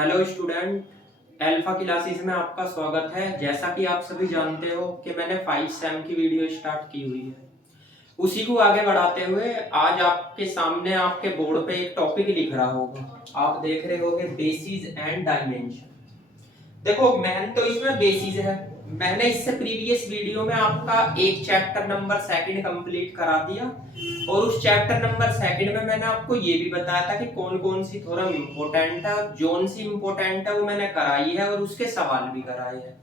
Hello student, alpha classes में आपका स्वागत है। जैसा कि आप सभी जानते हो कि मैंने 5 सेम की वीडियो स्टार्ट की हुई है, उसी को आगे बढ़ाते हुए आज आपके सामने आपके बोर्ड पे एक टॉपिक लिख रहा होगा। आप देख रहे होगे बेसिस एंड डायमेंशन। देखो मेन तो इसमें बेसिस है। मैंने इससे प्रीवियस वीडियो में आपका एक चैप्टर नंबर सेकंड कंप्लीट करा दिया और उस चैप्टर नंबर सेकंड में मैंने आपको ये भी बताया था कि कौन कौन सी थ्योरम इंपॉर्टेंट है और जोन सी इंपॉर्टेंट है वो मैंने कराई है और उसके सवाल भी कराए हैं।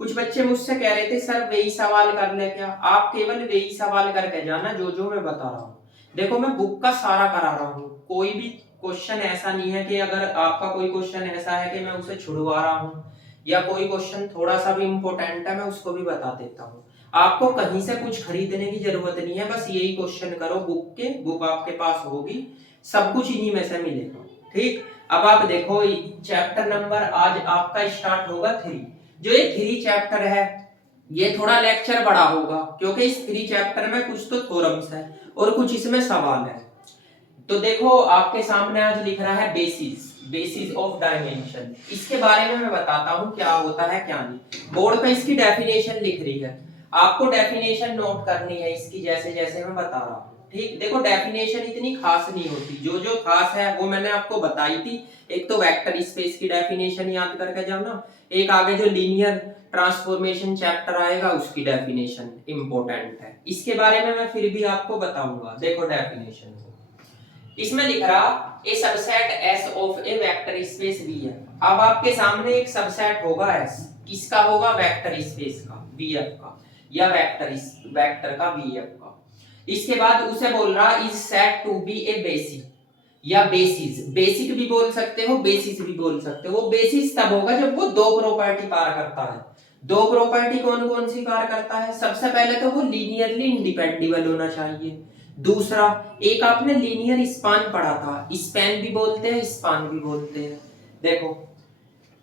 कुछ बच्चे मुझसे कह रहे थे सर वही सवाल कर ले क्या? आप केवल वही सवाल करके जाना जो मैं बता रहा हूँ। देखो मैं बुक का सारा करा रहा हूँ, कोई भी क्वेश्चन ऐसा नहीं है कि अगर आपका कोई क्वेश्चन ऐसा है कि मैं उसे छुड़वा रहा हूँ या कोई क्वेश्चन थोड़ा सा भी इम्पोर्टेंट है मैं उसको भी बता देता हूँ। आपको कहीं से कुछ खरीदने की जरूरत नहीं है, बस यही क्वेश्चन करो बुक आपके पास होगी, सब कुछ इन्हीं में से मिलेगा। ठीक, अब आप देखो चैप्टर नंबर आज आपका स्टार्ट होगा 3। जो ये 3 चैप्टर है ये थोड़ा लेक्चर बड़ा होगा क्योंकि इस 3 चैप्टर में कुछ तो थ्योरम्स है और कुछ इसमें सवाल है। तो देखो आपके सामने आज लिख रहा है बेसिस ऑफ डायमेंशन। इसके बारे में मैं बताता हूँ क्या होता है क्या नहीं। बोर्ड पे इसकी डेफिनेशन लिख रही है, आपको डेफिनेशन नोट करनी है इसकी जैसे जैसे मैं बता रहा हूँ। ठीक, देखो डेफिनेशन इतनी खास नहीं होती, जो खास है वो मैंने आपको बताई थी। एक तो वेक्टर स्पेस की डेफिनेशन याद करके जाना, एक आगे जो लीनियर ट्रांसफॉर्मेशन चैप्टर आएगा उसकी डेफिनेशन इंपॉर्टेंट है। इसके बारे में मैं फिर भी आपको बताऊंगा। देखो डेफिनेशन इसमें लिख रहा a subset S of a vector space V है। अब आपके सामने एक सबसेट होगा एस, किसका होगा? वेक्टर स्पेस का, वीएफ का, या वेक्टर का वीएफ का। इसके बाद उसे बोल रहा is set to be a basic या बेसिक भी बोल सकते हो, बेसिस भी बोल सकते हो। वो बेसिस तब होगा जब वो दो प्रॉपर्टी पार करता है। दो प्रॉपर्टी कौन कौन सी पार करता है? सबसे पहले तो वो लीनियरली इंडिपेंडेबल होना चाहिए। दूसरा, एक आपने लीनियर स्पान पढ़ा था, स्पैन भी बोलते हैं स्पान भी बोलते हैं। देखो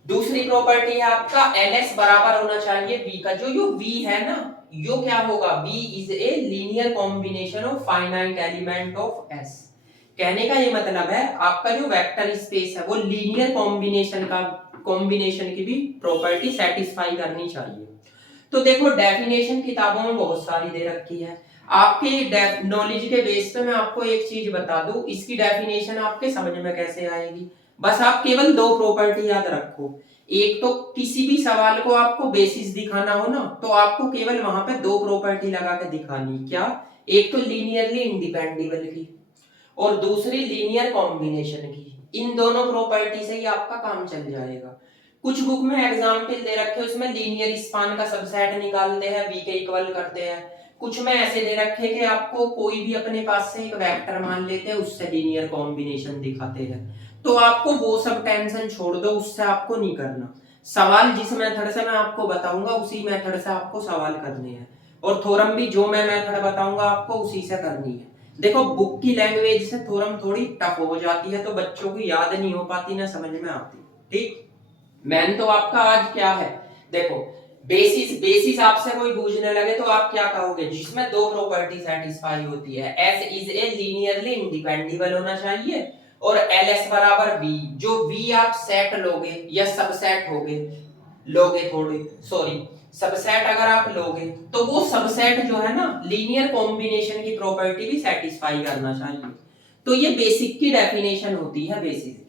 दूसरी प्रॉपर्टी है आपका एलएस बराबर होना चाहिए v का। जो v है ना, यो क्या होगा? v is a linear combination of finite element of s। कहने का ये मतलब है आपका जो वेक्टर स्पेस है वो लीनियर कॉम्बिनेशन की भी प्रॉपर्टी सेटिस्फाई करनी चाहिए। तो देखो डेफिनेशन किताबों में बहुत सारी दे रखी है। आपके नॉलेज के बेस पे मैं आपको एक चीज बता दूं, इसकी डेफिनेशन आपके समझ में कैसे आएगी। बस आप केवल दो प्रॉपर्टी याद रखो। एक तो किसी भी सवाल को आपको बेसिस दिखाना हो ना, तो आपको केवल वहां पे दो प्रॉपर्टी लगा के दिखानी। क्या? एक तो लीनियरली इंडिपेंडेबल की और दूसरी लीनियर कॉम्बिनेशन की। इन दोनों प्रॉपर्टी से ही आपका काम चल जाएगा। कुछ बुक में एग्जाम्पल दे रखे उसमें लीनियर स्पान का सबसेट निकालते हैं, वी के इक्वल करते हैं। कुछ में ऐसे दे रखे कि आपको कोई भी अपने पास से एक वेक्टर मान लेते हैं, उससे लीनियर कॉम्बिनेशन दिखाते हैं। तो आपको वो सब टेंशन छोड़ दो, उससे आपको नहीं करना। सवाल जिस मेथड से मैं आपको बताऊंगा उसी मेथड से आपको सवाल करने हैं और थ्योरम भी जो मैं मेथड बताऊंगा आपको उसी से करनी है। देखो बुक की लैंग्वेज से थ्योरम थोड़ी टफ हो जाती है तो बच्चों को याद नहीं हो पाती ना समझ में आती। ठीक, मैन तो आपका आज क्या है? देखो बेसिस आपसे कोई पूछने लगे तो आप क्या कहोगे? जिसमें दो प्रॉपर्टी सेटिस्फाई होती है, एस इज ए लीनियरली इंडिपेंडेबल होना चाहिए और एल एस बराबर वी। जो वी आप सेट लोगे या सबसेट लोगे थोड़ी सॉरी सबसेट अगर आप लोगे तो वो सबसेट जो है ना लीनियर कॉम्बिनेशन की प्रॉपर्टी भी सेटिस्फाई करना चाहिए। तो ये बेसिक की डेफिनेशन होती है बेसिस की।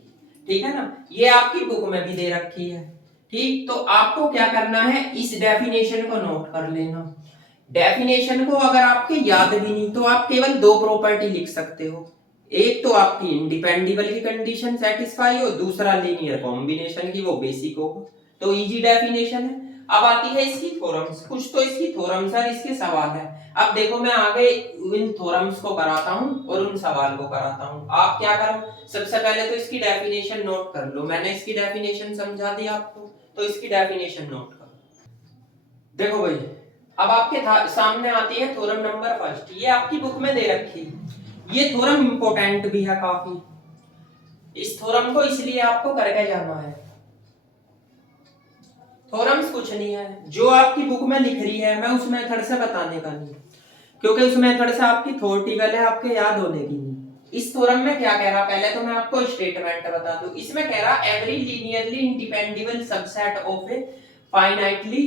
ठीक है ना, ये आपकी बुक में भी दे रखी है। ठीक, तो आपको क्या करना है, इस डेफिनेशन को नोट कर लेना। डेफिनेशन को अगर आपके याद भी नहीं तो आप केवल दो प्रॉपर्टी लिख सकते हो। एक तो आपकी इंडिपेंडेबल की कंडीशन सेटिस्फाई हो, दूसरा लीनियर कॉम्बिनेशन की, वो बेसिक हो। तो इजी डेफिनेशन है। अब आती है इसकी थ्योरम्स। कुछ तो इसकी थ्योरम्स और इसके सवाल है। अब देखो मैं आगे इन थ्योरम्स को कराता हूं और उन सवाल को कराता हूं। आप क्या करो, सबसे पहले तो इसकी डेफिनेशन नोट कर लो। मैंने इसकी डेफिनेशन समझा दी आपको, तो इसकी डेफिनेशन नोट करो। देखो भाई, अब आपके सामने आती है थ्योरम नंबर फर्स्ट। ये आपकी बुक में दे रखी। ये थ्योरम इंपॉर्टेंट भी है काफी। इस थ्योरम को इसलिए आपको करके जाना है। थ्योरम्स कुछ नहीं है, जो आपकी बुक में लिख रही है मैं उस मेथड से बताने का नहीं, क्योंकि उस मेथड से आपकी थ्योरेटिकल है, आपके याद होने की नहीं। इस थ्योरम में क्या कह रहा, पहले तो मैं आपको स्टेटमेंट बता दूं। इसमें कह रहा every linearly independable subset of a finitely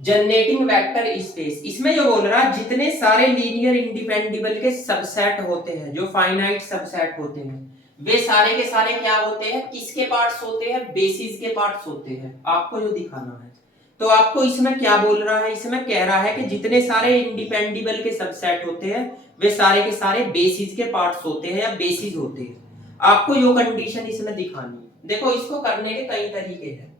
generating vector space. इसमें जो बोल रहा है जितने सारे लीनियर इंडिपेंडेबल के सबसेट होते हैं, जो फाइनाइट सबसेट होते हैं, वे सारे के सारे क्या होते हैं, किसके पार्ट्स होते हैं, बेसिस के पार्ट्स होते हैं। आपको जो दिखाना है, तो आपको इसमें क्या बोल रहा है, इसमें कह रहा है कि जितने सारे इंडिपेंडेबल के सबसेट होते हैं वे सारे के सारे बेसिस के पार्ट्स होते हैं या बेसिस होते हैं। आपको जो कंडीशन इसमें दिखानी है, देखो इसको करने के कई तरीके हैं।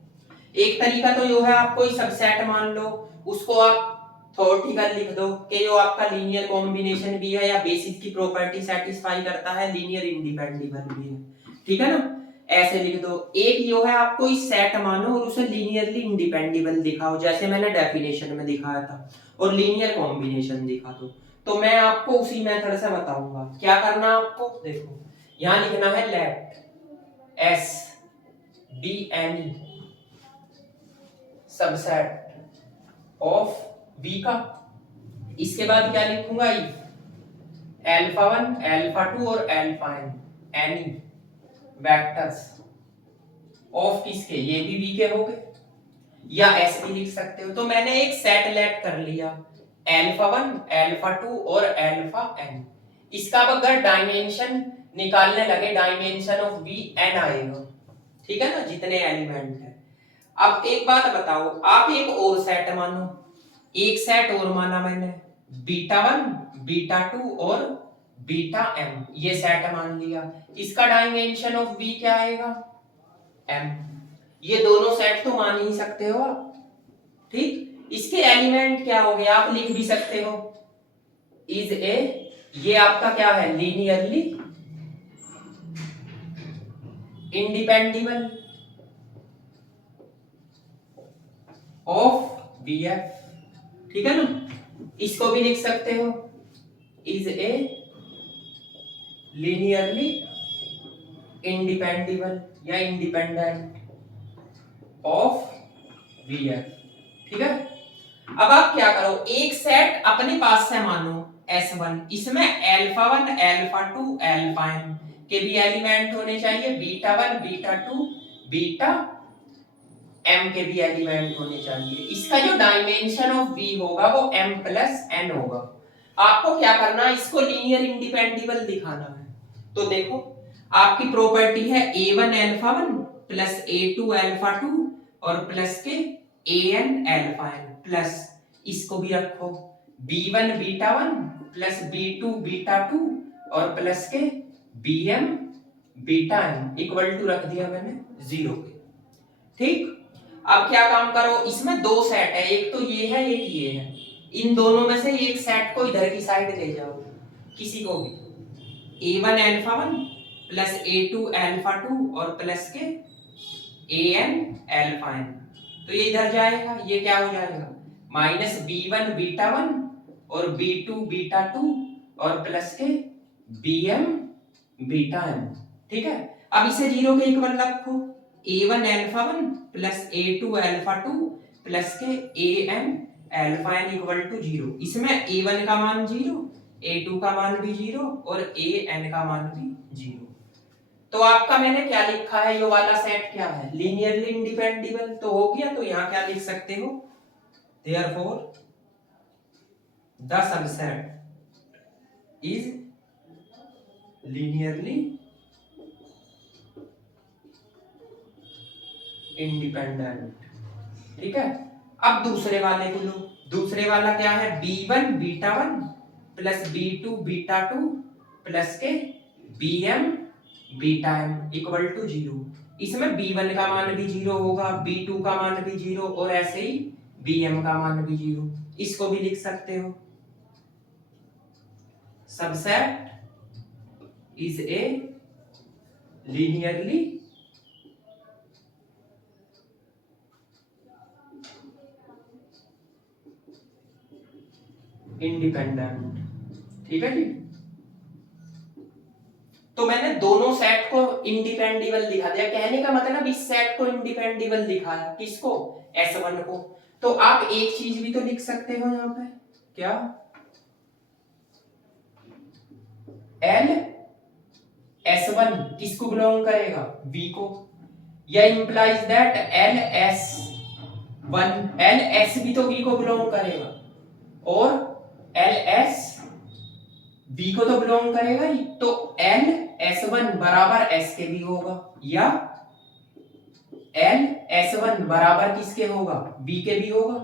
एक तरीका तो जो है, आप कोई सबसेट मान लो, उसको आप थ्योरेटिकल लिख दो कि जो आपका लीनियर कॉम्बिनेशन भी है या बेसिस की प्रॉपर्टी सेटिस्फाई करता है, लीनियर इंडिपेंडेबल भी है, ठीक है ना, ऐसे लिख दो। एक जो है आप कोई सेट मानो और उसे लीनियरली इंडिपेंडेबल दिखाओ, जैसे मैंने डेफिनेशन में दिखाया था, और लीनियर कॉम्बिनेशन दिखा दो। तो मैं आपको उसी मेथड से बताऊंगा क्या करना आपको। देखो यहां लिखना है let S be any subset of B का, इसके बाद क्या लिखूंगा, अल्फा 1 अल्फा 2 और alpha n any vectors of किसके, ये भी बी के हो गए, या ऐसे भी लिख सकते हो। तो मैंने एक सेट लेट कर लिया अल्फा 1 अल्फा 2 और अल्फा n। इसका अब अगर डायमेंशन निकालने लगे, डायमेंशन ऑफ बी n आएगा, ठीक है ना, जितने एलिमेंट है। अब एक बात बताओ, आप एक और सेट मानो, एक सेट और माना मैंने, बीटा 1 बीटा 2 और बीटा m, ये सेट मान लिया। इसका डायमेंशन ऑफ बी क्या आएगा, m। ये दोनों सेट तो मान ही सकते हो आप, ठीक। इसके एलिमेंट क्या हो गया, आप लिख भी सकते हो इज ए, ये आपका क्या है, लीनियरली इंडिपेंडेबल ऑफ बी एफ, ठीक है ना। इसको भी लिख सकते हो इज ए लीनियरली इंडिपेंडेबल या इंडिपेंडेंट ऑफ बी एफ, ठीक है। अब आप क्या करो, एक सेट अपने पास से मानो S1, इसमें अल्फा 1 अल्फा 2 अल्फा n के भी एलिमेंट होने चाहिए, बीटा 1 बीटा 2 बीटा m के भी एलिमेंट होने चाहिए। इसका जो डायमेंशन ऑफ v होगा वो m प्लस n होगा। आपको क्या करना है, इसको लीनियर इंडिपेंडेबल दिखाना है। तो देखो आपकी प्रॉपर्टी है a1 alpha 1 plus a2 alpha 2 और प्लस के an अल्फा n प्लस, इसको भी रखो b1 beta 1 plus b2 beta 2 और प्लस के bm beta n equal to रख दिया मैंने 0 के, ठीक। अब क्या काम करो, इसमें दो सेट है, एक तो ये है एक ये है, इन दोनों में से एक सेट को इधर की साइड ले जाओ, किसी को भी, a1 alpha 1 plus a2 alpha 2 और प्लस के an अल्फा n, तो ये इधर जाएगा, ये क्या हो जाएगा, माइनस b1 बीटा 1 और b2 बीटा 2 और प्लस के bm बीटा n, ठीक है। अब इसे 0 के इक्वल रखो, a1 alpha 1 plus a2 alpha 2 plus के an alpha n equal to 0। इसमें a1 का मान 0, a2 का मान भी 0 और an का मान भी 0। तो आपका मैंने क्या लिखा है, ये वाला सेट क्या है, लीनियरली इंडिपेंडेबल तो हो गया। तो यहां क्या लिख सकते हो, therefore the subset is linearly independent, ठीक है। अब दूसरे वाले को लो, दूसरे वाला क्या है, b1 beta 1 plus b2 beta 2 plus के bm beta m equal to 0। इसमें b1 का मान भी 0 होगा, b2 का मान भी 0 और ऐसे ही bm का मान भी 0। इसको भी लिख सकते हो, subset is a linearly independent, ठीक है जी। तो मैंने दोनों सेट को इंडिपेंडेबल दिखा दिया, कहने का मतलब इस सेट को इंडिपेंडेबल दिखाया, किसको, S1 को। तो आप एक चीज भी तो लिख सकते हो यहां पे, क्या, L S1 किसको बिलोंग करेगा, V को। यह इंप्लाइज दैट LS भी तो V को बिलोंग करेगा और LS V को तो बिलोंग करेगा ही, तो LS1 बराबर S के भी होगा या LS1 बराबर किसके होगा, B के भी होगा।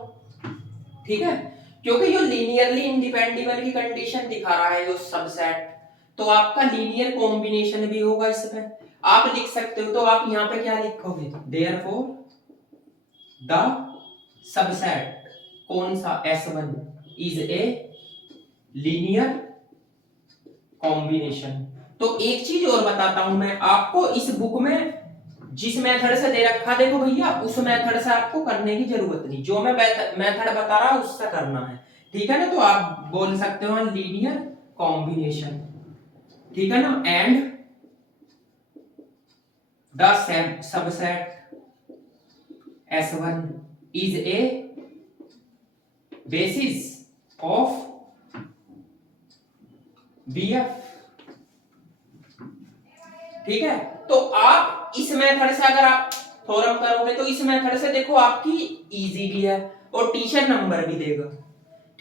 ठीक है, क्योंकि ये लीनियरली इंडिपेंडेबल की कंडीशन दिखा रहा है जो सबसेट, तो आपका लीनियर कॉम्बिनेशन भी होगा इसमें। आप लिख सकते हो, तो आप यहां पे क्या लिखोगे, देयरफॉर द सबसेट कौन सा, S1 is a linear combination. तो एक चीज और बताता हूं मैं आपको, इस बुक में जिस मेथड से दे रखा, देखो भैया उस मेथड से आपको करने की जरूरत नहीं, जो मैं मेथड बता रहा हूं उससे करना है। ठीक है ना, तो आप बोल सकते हो लीनियर कॉम्बिनेशन, ठीक है ना, and the subset S1 is a basis of BF। ठीक है, तो आप इस मेथड से अगर आप थ्योरम करोगे तो इस मेथड से देखो आपकी इजी भी है और टीचर नंबर भी देगा।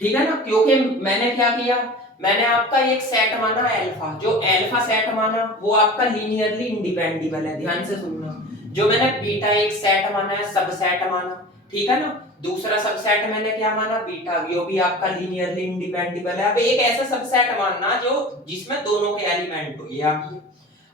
ठीक है ना, क्योंकि मैंने क्या किया, मैंने आपका एक सेट माना अल्फा, जो अल्फा सेट माना वो आपका लीनियरली इंडिपेंडेबल है, ध्यान से सुनना। जो मैंने बीटा एक सेट माना है, सबसेट माना, ठीक है ना। दूसरा सबसेट मैंने क्या माना, बीटा, वो भी आपका लीनियरली इंडिपेंडेबल है। अब एक ऐसा सबसेट मानना जो जिसमें दोनों के एलिमेंट हो, ये आप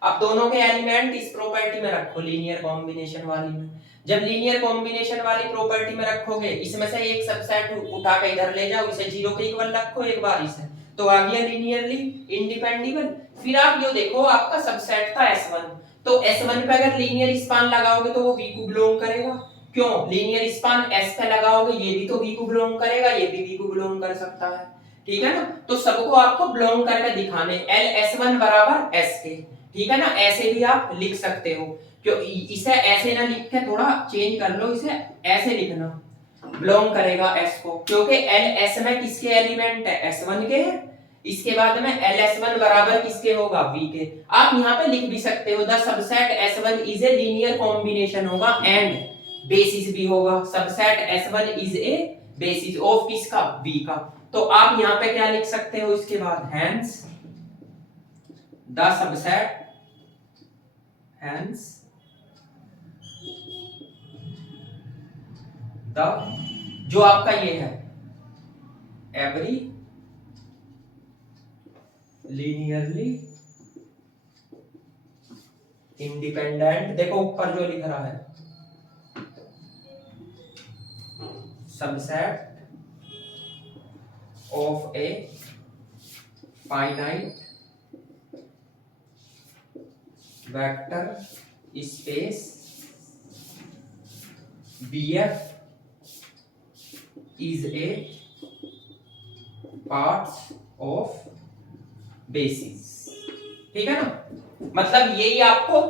अब दोनों के एलिमेंट इस प्रॉपर्टी में रखो, लीनियर कॉम्बिनेशन वाली में। जब लीनियर कॉम्बिनेशन वाली प्रॉपर्टी में रखोगे, इसमें से एक सबसेट उठा के इधर ले जाओ, इसे जीरो के इक्वल रखो एक बार इसे, तो आ गया लीनियरली इंडिपेंडेबल। फिर आप ये देखो, आपका सबसेट था S1, तो S1 पे अगर लीनियर स्पान लगाओगे तो वो V को बिलोंग करेगा। क्यों, लीनियर स्पान S पे लगाओगे, ये भी तो V को बिलोंग करेगा, ये भी V को बिलोंग कर सकता है। ठीक है ना, तो सबको आपको बिलोंग करके दिखाने, LS1 बराबर S के। ठीक है ना, ऐसे भी आप लिख सकते हो, क्यों इसे ऐसे ना लिख के थोड़ा चेंज कर लो, इसे ऐसे लिखना, बिलोंग करेगा S को, क्योंकि LS में किसके एलिमेंट है, S1 के है। इसके बाद में LS1 बराबर किसके होगा, V के। आप यहाँ पे लिख भी सकते हो, the subset S1 is a linear combination होगा एंड बेसिस भी होगा, subset S1 is a basis of किसका, V का। तो आप यहाँ पे क्या लिख सकते हो इसके बाद, hence the subset, hence the, जो आपका ये है, एवरी लीनियरली इंडिपेंडेंट, देखो ऊपर जो लिख रहा है, subset of a finite vector space BF is a parts of basis। ठीक है ना, मतलब यही आपको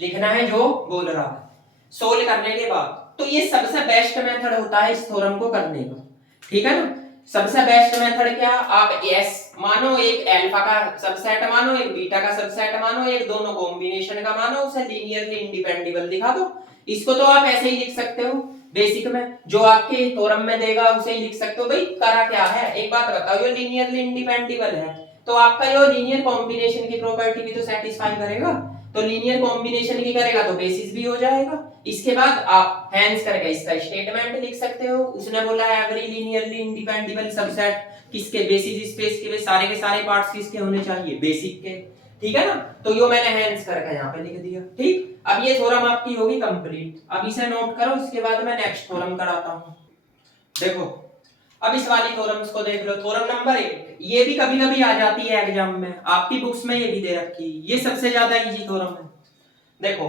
लिखना है जो बोल रहा है। सोल्व करने के बाद, तो ये सबसे बेस्ट मेथड होता है इस थ्योरम को करने का। ठीक है ना, सबसे बेस्ट मेथड क्या, आप S मानो, एक अल्फा का सबसेट मानो, एक बीटा का सबसेट मानो, एक दोनों कॉम्बिनेशन का मानो, उसे लीनियरली इंडिपेंडेबल दिखा दो। इसको तो आप ऐसे ही लिख सकते हो, बेसिक में जो आपके थ्योरम में देगा उसे ही लिख सकते हो। भाई करा क्या है, एक बात बताओ, ये लीनियरली इंडिपेंडेबल है, तो आपका ये लीनियर कॉम्बिनेशन की प्रॉपर्टी भी तो सेटिस्फाई करेगा, तो लीनियर कॉम्बिनेशन की करेगा तो बेसिस भी हो जाएगा। इसके बाद आप हैंस करके इसका स्टेटमेंट लिख सकते हो, उसने बोला है एवरी लीनियरली इंडिपेंडेबल सबसेट किसके, बेसिस स्पेस के सारे पार्ट्स किसके होने चाहिए, बेसिक के। ठीक है ना, तो यो मैंने हैंस करके यहाँ पे लिख दिया। ठीक, अब ये थ्योरम आपकी होगी कंप्लीट। अब इसे नोट करो, इसके बाद मैं नेक्स्ट थ्योरम कराता हूँ। देखो अब इस वाली थ्योरम्स को देख लो, थ्योरम नंबर 1, ये भी कभी कभी आ जाती है एग्जाम में, आपकी बुक्स में ये भी दे रखी है, ये सबसे ज्यादा इजी थ्योरम है। देखो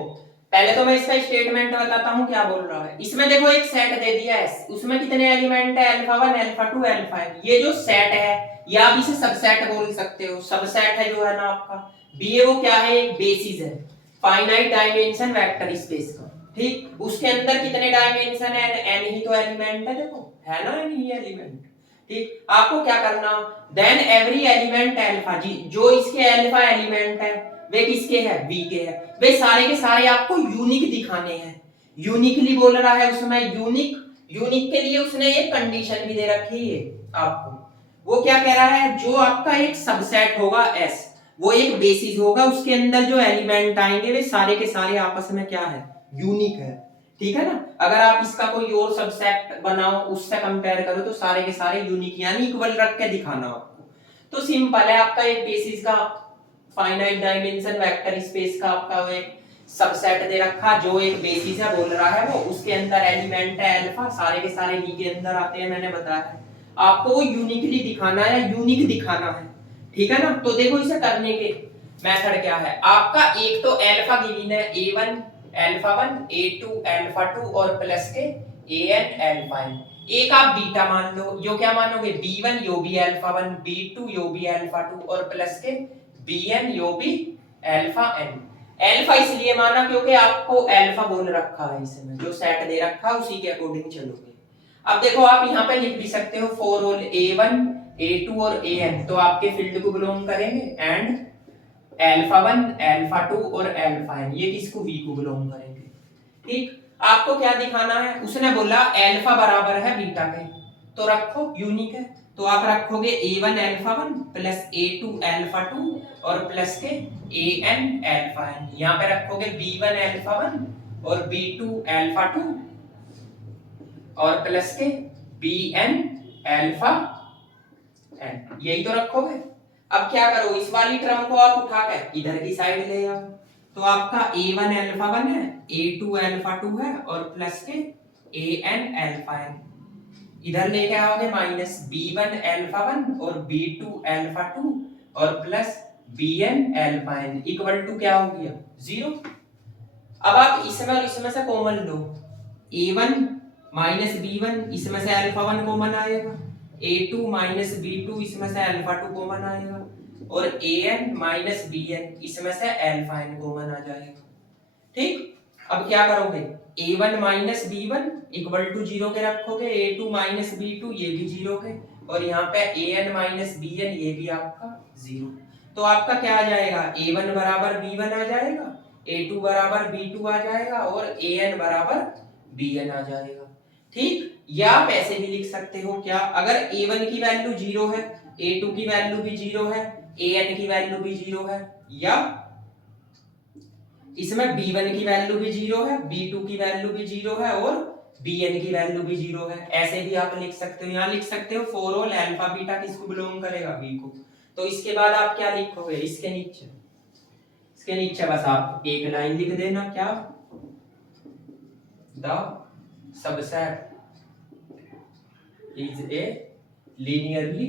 पहले तो मैं इसका स्टेटमेंट बताता हूँ क्या बोल रहा है। इसमें देखो एक सेट दे दिया है, उसमें कितने एलिमेंट है, अल्फा 1 अल्फा 2 अल्फा n। ये जो सेट है या आप इसे सबसेट बोल सकते हो, सबसेट है जो है ना आपका बी, वो क्या है, एक बेसिस है फाइनाइट डायमेंशन वेक्टर स्पेस का। ठीक, उसके अंदर कितने डायमेंशन है, n ही तो एलिमेंट है, देखो है ना n ही एलिमेंट। ठीक, आपको क्या करना, देन एवरी एलिमेंट अल्फा जी, जो इसके अल्फा एलिमेंट है वे किसके है, V के है। वे सारे के सारे आपको यूनिक दिखाने हैं। यूनिकली बोल रहा है उसमें, यूनिक। यूनिक के लिए उसने एक कंडीशन भी दे रखी है आपको। वो क्या कह रहा है, जो आपका एक सबसेट होगा S, वो एक बेसिस होगा, उसके अंदर जो एलिमेंट आएंगे वे सारे के सारे आपस में क्या है, यूनिक है। ठीक है ना। अगर आप इसका कोई और सबसेट बनाओ, उससे कंपेयर करो, तो सारे के सारे यूनिक यानी इक्वल रख के दिखाना आपको। तो सिंपल है, आपका एक बेसिस का फाइनाइट डायमेंशन वेक्टर स्पेस का आपका वो एक सबसेट दे रखा, जो एक बेसिस है बोल रहा है वो, उसके अंदर एलिमेंट है अल्फा, सारे के सारे V के अंदर आते हैं, मैंने बताया है आपको। वो यूनिकली दिखाना है, यूनिक दिखाना है। ठीक है ना। तो देखो इसे करने के मेथड क्या है आपका। एक तो अल्फा गिवन है A1 अल्फा 1 A2 अल्फा 2 और प्लस के AN अल्फा n। एक आप बीटा मान लो, यो क्या मानोगे, B1 यो भी अल्फा 1, B2 यो भी अल्फा 2 और प्लस के BN यो भी अल्फा n। अल्फा इसलिए माना क्योंकि आपको अल्फा बोल रखा है, इसमें जो सेट दे रखा है उसी के अकॉर्डिंग चलोगे। अब देखो आप यहाँ पे लिख भी सकते हो फॉर ऑल A1 A2 और AN, तो आपके फील्ड को बिलोंग करेंगे, एंड अल्फा 1 अल्फा 2 और अल्फा n ये किसको, V को बिलोंग करेंगे। ठीक। आपको क्या दिखाना है, उसने बोला अल्फा बराबर है बीटा के, तो रखो यूनिक है, तो आप रखोगे A1 alpha 1 plus A2 alpha 2 और प्लस के AN अल्फा n। यहाँ पे रखोगे B1 अल्फा 1 और B2 अल्फा 2 और प्लस के BN अल्फा n, यही तो रखोगे। अब क्या करो, इस वाली टर्म को आप उठा के इधर की साइड ले आओ, तो आपका A1 अल्फा 1 है, A2 अल्फा 2 है और प्लस के AN अल्फा n। इधर लेके आओगे माइनस B1 अल्फा 1 और B2 अल्फा 2 और plus BN alpha n equal to क्या हो गया, 0। अब आप इसमें और इसमें से कॉमन लो, A1 माइनस B1 इसमें से अल्फा 1 कॉमन आएगा, A2 माइनस B2 इसमें से अल्फा 2 कॉमन आएगा और AN माइनस BN इसमें से अल्फा n कॉमन आ जाएगा। ठीक। अब क्या करोगे, A1 minus B1 equal to 0 के रखोगे, A2 माइनस B2 ये भी 0 के, और यहाँ पे AN माइनस BN ये भी आपका 0। तो आपका क्या आ जाएगा, A1 बराबर B1 आ जाएगा, A2 बराबर B2 आ जाएगा और AN बराबर BN आ जाएगा। ठीक। या आप ऐसे भी लिख सकते हो क्या, अगर A1 की वैल्यू 0 है, A2 की वैल्यू भी 0 है, AN की वैल्यू भी 0 है, या इसमें B1 की वैल्यू भी 0 है, B2 की वैल्यू भी 0 है और BN की वैल्यू भी 0 है, ऐसे भी आप लिख सकते हो। यहाँ लिख सकते हो फॉर ऑल अल्फा बीटा किसको बिलोंग करेगा, V को। तो इसके बाद आप क्या लिखोगे, इसके नीचे बस आप एक लाइन लिख देना, क्या, the subset is a linearly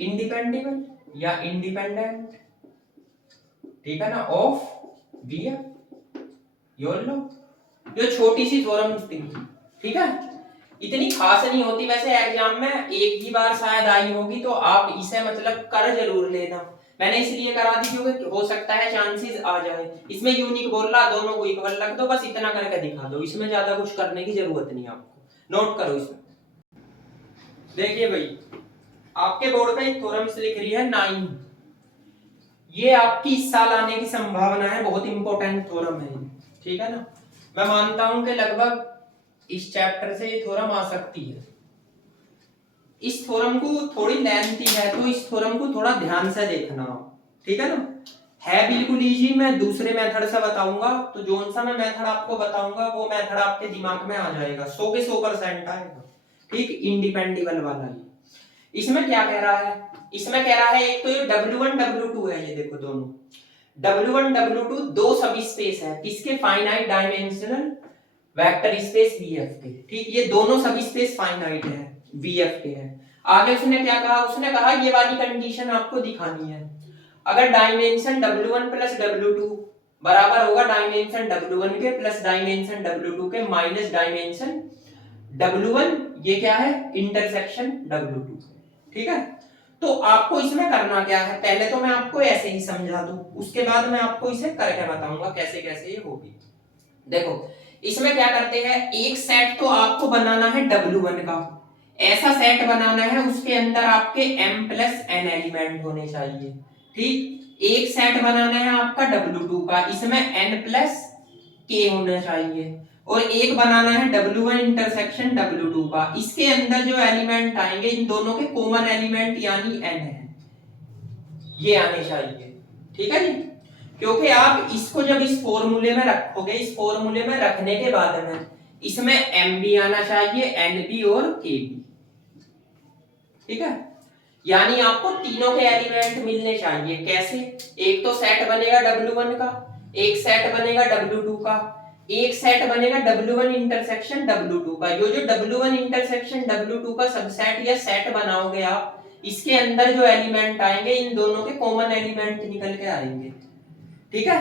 independent या independent, ठीक है ना, ऑफ BF। योर लो, जो छोटी सी थ्योरम थी, ठीक है, इतनी खास नहीं होती वैसे, एग्जाम में एक ही बार शायद आई होगी, तो आप इसे मतलब कर जरूर लेना। मैंने इसलिए करा दी क्योंकि हो सकता है चांसेस आ जाए। इसमें यूनिक बोल रहा, दोनों को इक्वल रख दो, बस इतना करके दिखा दो, इसमें ज्यादा कुछ करने की जरूरत नहीं आपको। नोट करो इसमें। देखिए भाई, आपके बोर्ड पे एक थ्योरम्स लिख रही है 9, ये आपकी इस साल आने की संभावना है, बहुत इंपॉर्टेंट थ्योरम है, ठीक है ना। मैं मानता हूं कि लगभग इस चैप्टर से ये थ्योरम आ सकती है। इस थ्योरम को थोड़ी लेंथी है, तो इस थ्योरम को थोड़ा ध्यान से देखना, ठीक है ना। है बिल्कुल इजी, मैं दूसरे मेथड से बताऊंगा, तो जोन सा मैं मेथड आपको बताऊंगा वो मेथड आपके दिमाग में आ जाएगा, 100 के 100% आएगा। ठीक, इंडिपेंडेबल वाला ही। इसमें क्या कह रहा है, इसमें कह रहा है एक तो ये W1 W2 है, ये देखो दोनों W1 W2 दो सब स्पेस है, किसके, finite dimensional vector space VF के। ठीक, ये दोनों सब स्पेस फाइनाइट है, VF के है। आगे उसने क्या कहा, उसने कहा ये वाली कंडीशन आपको दिखानी है, अगर डायमेंशन W1 प्लस W2 बराबर होगा डायमेंशन W1 के प्लस डायमेंशन W2 के माइनस डायमेंशन W1, ये क्या है, इंटरसेक्शन W2। ठीक है, तो आपको इसमें करना क्या है, पहले तो मैं आपको ऐसे ही समझा दूं, उसके बाद मैं आपको इसे करके बताऊंगा कैसे कैसे ये होगी। देखो इसमें क्या करते हैं, एक सेट तो आपको बनाना है W1 का, ऐसा सेट बनाना है उसके अंदर आपके M+N एलिमेंट होने चाहिए। ठीक, एक सेट बनाना है आपका W2 का, इसमें n प्लस k होना चाहिए, और एक बनाना है W1 इंटरसेक्शन W2 का, इसके अंदर जो एलिमेंट आएंगे इन दोनों के कॉमन एलिमेंट यानी n है, ये आने चाहिए। ठीक है जी, क्योंकि आप इसको जब इस फॉर्मूले में रखोगे, इस फॉर्मूले में रखने के बाद में इसमें m भी आना चाहिए, n भी और k भी। ठीक है, यानी आपको तीनों के एलिमेंट मिलने चाहिए। कैसे? एक तो सेट बनेगा W1 का, एक सेट बनेगा W2 का, एक सेट बनेगा W1 इंटरसेक्शन W2 का। यो जो W1 इंटरसेक्शन W2 का सबसेट या सेट बनाओगे आप, इसके अंदर जो एलिमेंट आएंगे इन दोनों के कॉमन एलिमेंट निकल के आएंगे। ठीक है,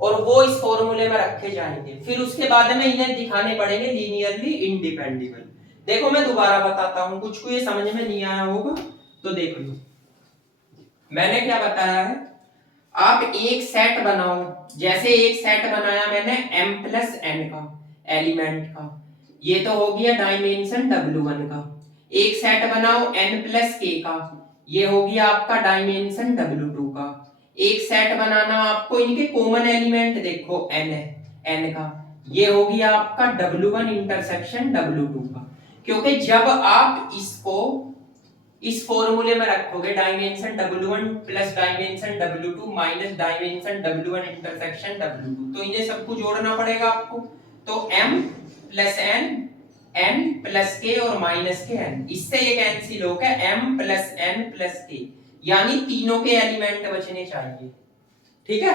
और वो इस फॉर्मूले में रखे जाएंगे, फिर उसके बाद में इन्हें दिखाने पड़ेंगे लीनियरली इंडिपेंडेबल। देखो मैं दोबारा बताता हूं, कुछ को ये समझ में नहीं आया होगा तो देख लो। मैंने क्या बताया है, आप एक सेट बनाओ, जैसे एक सेट बनाया मैंने m प्लस n का एलिमेंट का, ये तो हो गया डायमेंशन W1 का। एक सेट बनाओ n प्लस k का, ये हो गया आपका डायमेंशन W2 का। एक सेट बनाना आपको, इनके कॉमन एलिमेंट देखो n है, n का, ये हो गया आपका W1 इंटरसेक्शन W2 का। क्योंकि जब आप इसको इस फॉर्मूले में रखोगे, dimension W1 plus dimension W2 minus dimension W1 intersection W2, तो इन्हें सबको जोड़ना पड़ेगा आपको। तो m plus n, n plus k और माइनस के n, इससे ये कैंसिल हो गया m plus n plus k, यानी तीनों के एलिमेंट बचने चाहिए। ठीक है,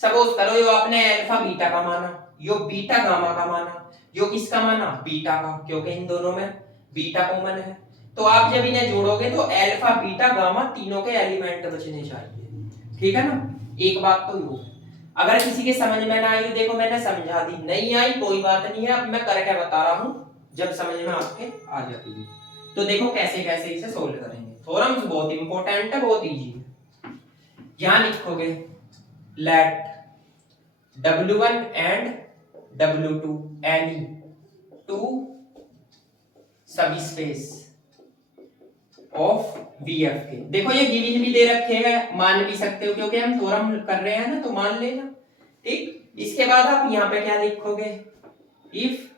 सपोज करो यो आपने अल्फा बीटा का माना, यो बीटा गामा का माना, यो किसका माना? बीटा का, क्योंकि इन दोनों में बीटा कॉमन है। तो आप जब इन्हें जोड़ोगे तो अल्फा बीटा गामा तीनों के एलिमेंट बचने चाहिए। ठीक है ना, एक बात तो यो। अगर किसी के समझ में ना आई तो देखो मैंने समझा दी, नहीं आई कोई बात नहीं है, अब मैं करके बता रहा हूं, जब समझ में आपके आ जाएगी तो देखो कैसे कैसे इसे सोल्व करेंगे। थ्योरम्स बहुत इंपॉर्टेंट है, बहुत इजी है। यहां लिखोगे let W1 and W2 any two subspace of BF के। देखो ये गिवन भी दे रखे हैं, मान भी सकते हो क्योंकि हम थ्योरम कर रहे हैं ना, तो मान लेना। ठीक, इसके बाद आप यहाँ पे क्या लिखोगे? इफ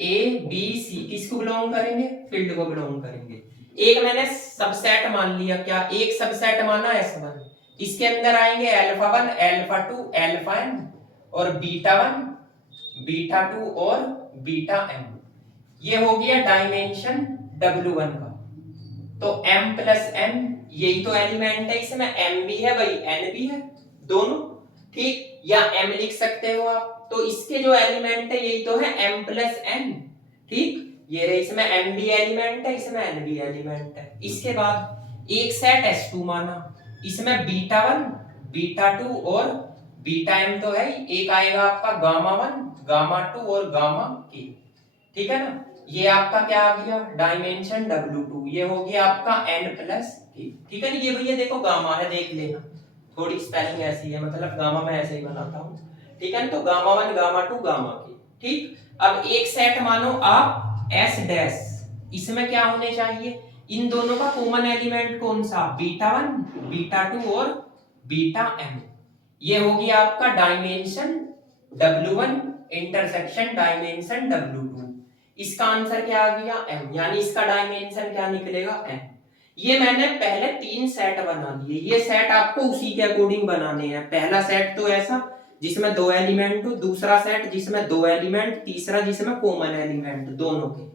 A B C किसको बिलोंग करेंगे? फील्ड को बिलोंग करेंगे। एक मैंने सबसेट मान लिया, क्या एक सबसेट माना S1, इसके अंदर आएंगे अल्फा 1 अल्फा 2 अल्फा n और बीटा 1 बीटा 2 और बीटा m। ये हो गया डायमेंशन W1 का। तो m प्लस n, यही तो एलिमेंट है, इसमें m भी है भाई n भी है, दोनों। ठीक, या m लिख सकते हो आप, तो इसके जो एलिमेंट है यही तो है m प्लस n। ठीक, ये रहे, इसमें m भी एलिमेंट है, इसमें n भी एलिमेंट है। इसके बाद एक सेट S2 माना, इसमें बीटा 1 बीटा 2 और बीटा m तो है, एक आएगा आपका गामा 1 गामा 2 और गामा k। ठीक है ना, ये आपका क्या आ गया? डायमेंशन W2, ये हो गया आपका n प्लस k। ठीक है ना, ये भैया देखो गामा है, देख लेना, थोड़ी स्पेलिंग ऐसी है, मतलब गामा मैं ऐसे ही बनाता हूँ। ठीक है ना, तो गामा 1 गामा 2 गामा k। ठीक, अब एक सेट मानो आप S डैश, इसमें क्या होने चाहिए? इन दोनों का कॉमन एलिमेंट कौन सा? बीटा 1 बीटा 2 और बीटा m। ये हो गया आपका dimension W1 intersection dimension W2। इसका आंसर क्या आ गया? m, यानी इसका डायमेंशन क्या निकलेगा? m। ये मैंने पहले 3 सेट बना लिए, ये सेट आपको उसी के अकॉर्डिंग बनाने हैं। पहला सेट तो ऐसा जिसमें 2 एलिमेंट हो, दूसरा सेट जिसमें 2 एलिमेंट, तीसरा जिसमें कॉमन एलिमेंट दोनों के।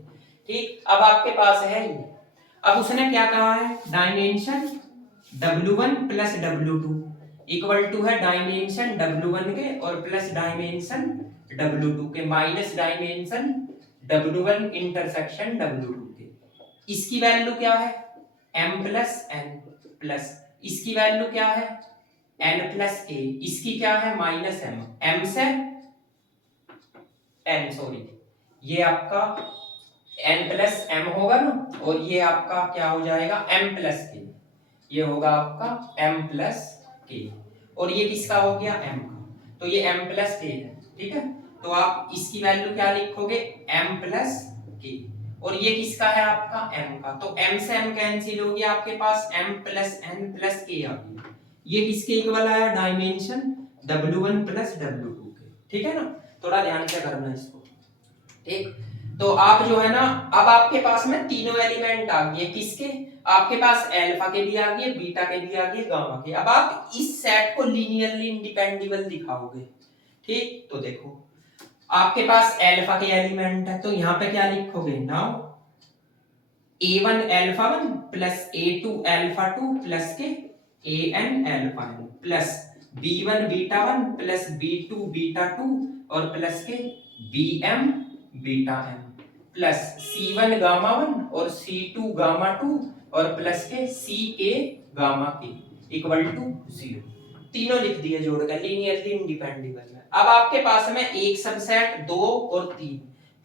ठीक, अब आपके पास है ये। अब उसने क्या कहा है? Dimension W1 plus W2 equal to है डायमेंशन W1 के और प्लस डायमेंशन W2 के minus dimension W1 intersection W2 के। इसकी वैल्यू क्या है? m प्लस n प्लस इसकी वैल्यू क्या है? n plus a। इसकी क्या है? माइनस m, m से n, सॉरी, ये आपका n प्लस m होगा ना, और ये आपका क्या हो जाएगा? m plus k। ये होगा आपका m प्लस k, और ये किसका हो गया? m का, तो ये m प्लस k है। ठीक है, तो आप इसकी वैल्यू क्या लिखोगे? m प्लस k, और ये किसका है? आपका m का। तो m से m कैंसिल हो गया, आपके पास m plus n plus k आ गया। ये किसके इक्वल आया डायमेंशन W1 प्लस W2 के, ठीक है ना। थोड़ा ध्यान से करना इसको, ठीक। तो आप जो है ना, अब आपके पास में तीनों एलिमेंट आ गए, किसके, आपके पास अल्फा के भी आ गए, बीटा के भी आ गए, गामा के। अब आप इस सेट को लीनियरली इंडिपेंडेबल दिखाओगे, ठीक। तो देखो आपके पास अल्फा के एलिमेंट है, तो यहाँ पे क्या लिखोगे, now a1 alpha 1 plus a2 alpha 2 plus के an alpha n plus b1 beta 1 plus b2 beta 2 और प्लस के bm beta m plus c1 gamma 1 और c2 गामा 2 और प्लस के ck gamma k equal to 0। तीनों लिख दिए जोड़कर लीनियरली इंडिपेंडेबल है। अब आपके पास में एक सबसेट, दो और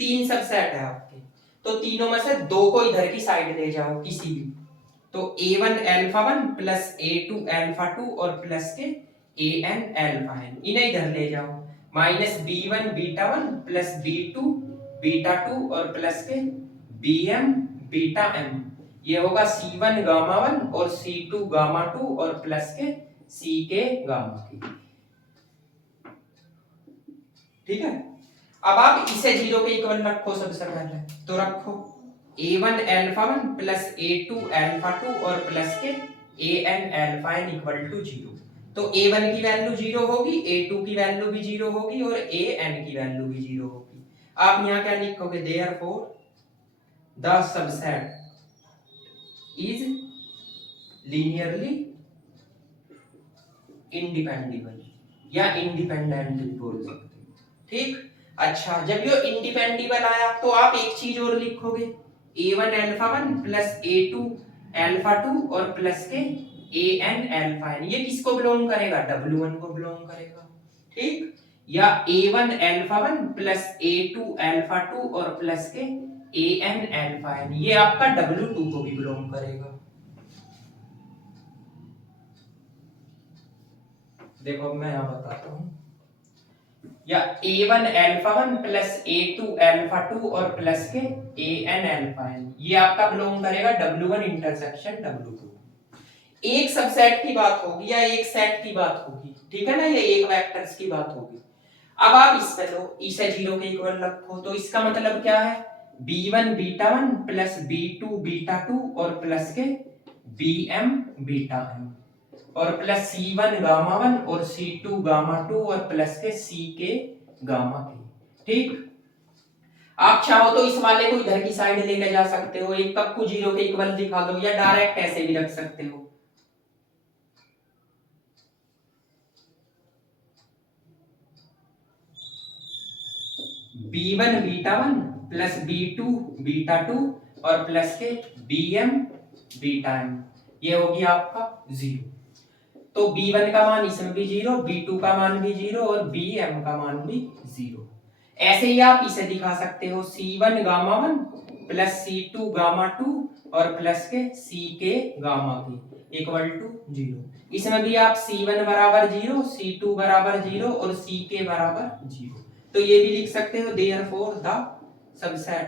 तीन सबसेट है आपके, तो तीनों में से दो को इधर की साइड ले जाओ किसी भी, तो a1 alpha 1 plus a2 alpha 2 और प्लस के an अल्फा n इन्हें इधर ले जाओ, minus b1 beta 1 plus b2 beta 2 और प्लस के bm बीटा m, ये होगा c1 गामा 1 और c2 गामा 2 और प्लस के ck गामा k, ठीक है। अब आप इसे जीरो के इक्वल रखो सबसे पहले, तो रखो a1 alpha 1 plus a2 alpha 2 और प्लस के an alpha n equal to 0। तो a1 की वैल्यू 0 होगी, a2 की वैल्यू भी 0 होगी और an की वैल्यू भी 0 होगी। आप यहाँ क्या लिखोगे, therefore the subset is linearly independable या इंडिपेंडेंट बोल सकते हैं, ठीक। अच्छा, जब ये इंडिपेंडेबल आया तो आप एक चीज और लिखोगे, a1 alpha 1 plus a2 alpha 2 और प्लस के an अल्फा n, ये किसको बिलोंग करेगा, W1 को बिलोंग करेगा, ठीक। या a1 alpha 1 plus a2 alpha 2 और प्लस के an अल्फा n, ये आपका W2 को भी बिलोंग करेगा। देखो मैं यहां बताता हूं, या a1 alpha 1 plus a2 alpha 2 और प्लस के an अल्फा n, ये आपका बिलोंग करेगा W1 इंटरसेक्शन W2। एक सबसेट की बात होगी या एक सेट की बात होगी, ठीक है ना, ये एक वेक्टर्स की बात होगी। अब आप इस पे लो, इसे 0 के इक्वल रखो, तो इसका मतलब क्या है, b1 beta 1 plus b2 beta 2 और प्लस के bm बीटा m और प्लस c1 गामा 1 और c2 गामा 2 और प्लस के ck गामा k, ठीक। आप चाहो तो इस वाले को इधर की साइड लेके जा सकते हो, एक कप को 0 के इक्वल दिखा दो, या डायरेक्ट ऐसे भी रख सकते हो। b1 beta 1 plus b2 beta 2 और प्लस के bm बीटा m, ये होगी आपका 0। तो b1 का मान इसमें भी 0, b2 का मान भी 0 और bm का मान भी 0। ऐसे ही आप इसे दिखा सकते हो, c1 gamma 1 plus c2 gamma 2 और प्लस के ck gamma k equal to 0। इसमें भी आप c1 बराबर 0, c2 बराबर 0 और ck बराबर 0, तो ये भी लिख सकते हो, therefore the subset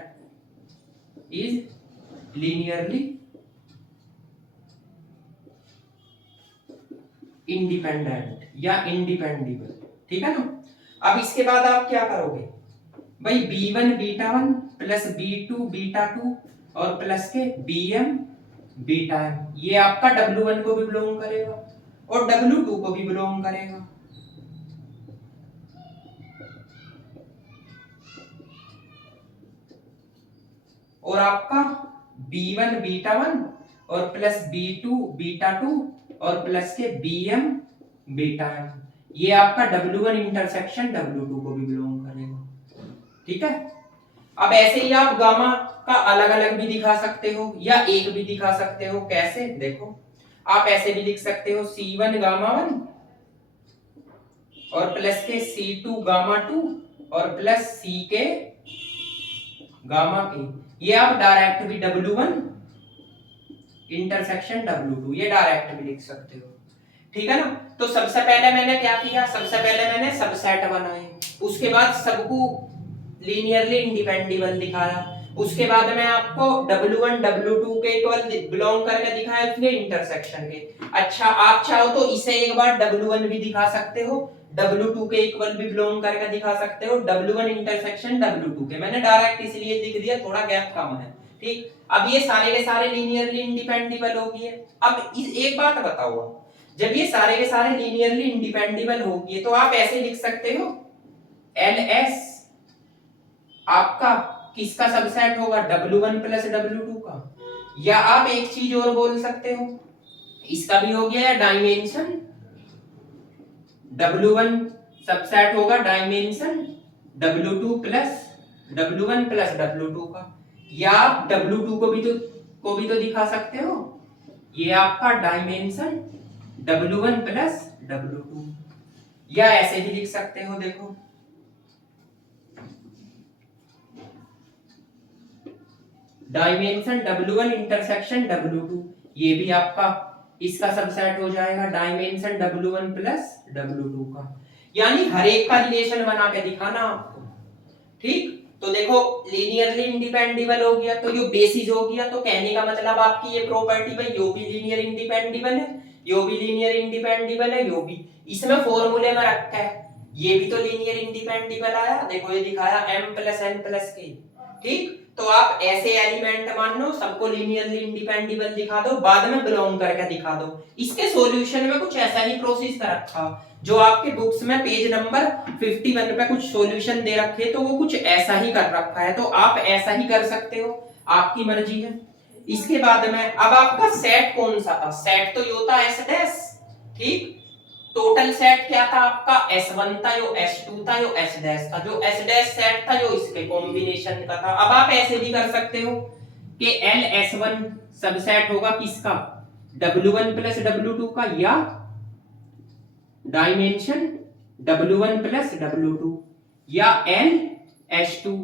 is linearly independent या इंडिपेंडेबल, ठीक है ना। अब इसके बाद आप क्या करोगे भाई, b1 beta 1 plus b2 beta 2 और प्लस के bm बीटा m, ये आपका w1 को भी बिलोंग करेगा और w2 को भी बिलोंग करेगा। और आपका b1 बीटा 1 और प्लस b2 बीटा 2 और प्लस के bm बीटा m, ये आपका w1 इंटरसेक्शन w2 को भी बिलोंग करेगा, ठीक है। अब ऐसे ही आप गामा का अलग अलग भी दिखा सकते हो या एक भी दिखा सकते हो, कैसे, देखो आप ऐसे भी लिख सकते हो, c1 गामा 1 और प्लस के c2 गामा 2 और प्लस ck गामा k, ये आप डायरेक्ट भी w1 इंटरसेक्शन w2, ये डायरेक्ट भी लिख सकते हो, ठीक है ना। तो सबसे पहले मैंने क्या किया, सबसे पहले मैंने सबसेट बनाए, उसके बाद सबको लीनियरली इंडिपेंडेबल दिखाया, उसके बाद में आपको W1 W2 के इक्वल बिलोंग करके दिखाया उसने इंटरसेक्शन के। अच्छा आप चाहो तो इसे एक बार W1 भी दिखा सकते हो, W2 के इक्वल भी बिलोंग करके दिखा सकते हो, W1 इंटरसेक्शन W2 के। मैंने डायरेक्ट इसलिए लिख दिया, थोड़ा गैप कम है, ठीक। अब ये सारे के सारे लीनियरली इंडिपेंडेबल हो गए। अब एक बात बताओ, जब ये सारे के सारे लीनियरली इंडिपेंडेबल हो गए तो आप ऐसे लिख सकते हो LS आपका किसका सबसेट होगा, W1 प्लस W2 का। या आप एक चीज और बोल सकते हो, इसका भी हो गया डायमेंशन, W1 सबसेट होगा dimension W2 plus W1 plus W2 का। या आप W2 को भी तो दिखा सकते हो, ये आपका डायमेंशन W1 प्लस W2। या ऐसे भी लिख सकते हो, देखो डायमेंशन W1 इंटरसेक्शन W2, ये भी आपका इसका सबसेट हो जाएगा डायमेंशन W1 प्लस W2 का। यानी हर एक का रिलेशन बना के दिखाना आपको, ठीक। तो देखो लीनियरली इंडिपेंडेबल हो गया तो ये बेसिस हो गया, तो कहने का मतलब आपकी ये प्रॉपर्टी भाई यो भी लीनियर इंडिपेंडेबल है, यो भी लीनियर इंडिपेंडेबल है, यो भी इसमें फॉर्मूले में रखा है, ये भी तो लीनियर इंडिपेंडेबल आया, देखो ये दिखाया m plus n plus k, ठीक। तो आप ऐसे एलिमेंट मान लो सबको लीनियरली इंडिपेंडेबल दिखा दो, बाद में बिलोंग करके दिखा दो। इसके सॉल्यूशन में कुछ ऐसा ही प्रोसेस कर रखा, जो आपके बुक्स में पेज नंबर 51 पे कुछ सॉल्यूशन दे रखे तो वो कुछ ऐसा ही कर रखा है, तो आप ऐसा ही कर सकते हो, आपकी मर्जी है। इसके बाद में अब आपका सेट कौन सा था, सेट तो ये होता है S डैश, ठीक। टोटल सेट क्या था आपका, S1 था, यो S2 था, यो S डैश था। जो S डैश सेट था जो इसके कॉम्बिनेशन का था। अब आप ऐसे भी कर सकते हो कि LS1 सबसेट होगा किसका, W1 प्लस W2 का, या डायमेंशन W1 प्लस W2, या LS2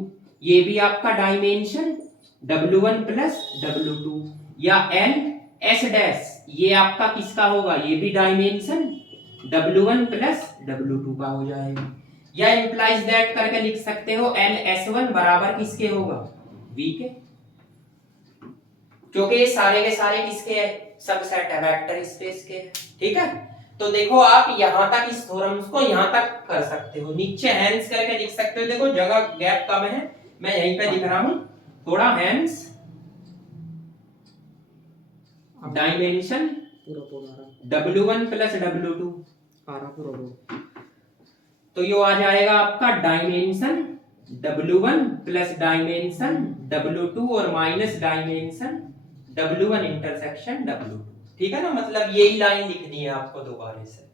ये भी आपका डायमेंशन W1 प्लस W2, या LS डैश ये आपका किसका होगा, ये भी डायमेंशन W1 प्लस W2 का हो जाएगा। या इंप्लाइज दैट करके लिख सकते हो LS1 बराबर किसके होगा, V के, क्योंकि ये सारे के सारे किसके सबसेट है, वेक्टर स्पेस के, ठीक है। तो देखो आप यहां तक इस थ्योरम्स को यहां तक कर सकते हो, नीचे हैंस करके लिख सकते हो, देखो जगह गैप कम है, मैं यहीं पे लिख रहा हूं थोड़ा hence dimension W1 plus W2 तो ये आ जाएगा आपका dimension W1 plus dimension W2 और minus dimension W1 intersection W2, ठीक है ना। मतलब यही लाइन लिखनी है आपको दोबारा से,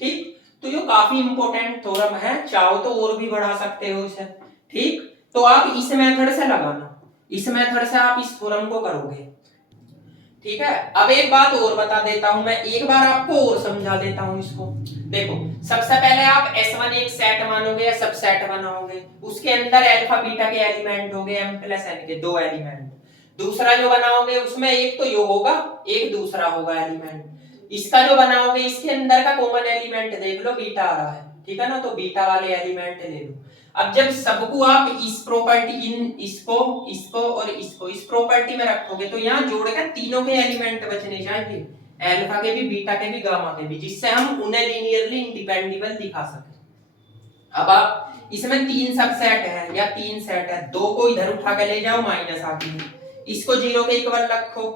ठीक। तो ये काफी इंपॉर्टेंट थ्योरम है, चाहो तो और भी बढ़ा सकते हो इसे, ठीक। तो आप इस मेथड से लगाना, इस मेथड से आप इस थ्योरम को करोगे, ठीक है। अब एक बात और बता देता हूं मैं, एक बार आपको और समझा देता हूं इसको। देखो सबसे पहले आप S1 एक सेट मानोगे या सबसेट बनाओगे, उसके अंदर अल्फा बीटा के एलिमेंट होंगे m प्लस n के दो एलिमेंट। दूसरा जो बनाओगे उसमें एक तो यो होगा, एक दूसरा होगा एलिमेंट। इसका जो बनाओगे इसके अंदर का कॉमन एलिमेंट देख लो, बीटा आ रहा है, ठीक है ना, तो बीटा वाले एलिमेंट ले लो। अब जब सबको आप इस प्रॉपर्टी इन इसको और इसको इस प्रॉपर्टी में रखोगे तो यहाँ जोड़कर तीनों के एलिमेंट बचने चाहिए, अल्फा के भी, बीटा के भी, गामा के भी, जिससे हम उन्हें लीनियरली इंडिपेंडेबल दिखा सके। अब आप इसमें तीन सबसेट है या तीन सेट है, दो को इधर उठा के ले जाओ माइनस आगे, इसको जीरो के इक्वल रखो,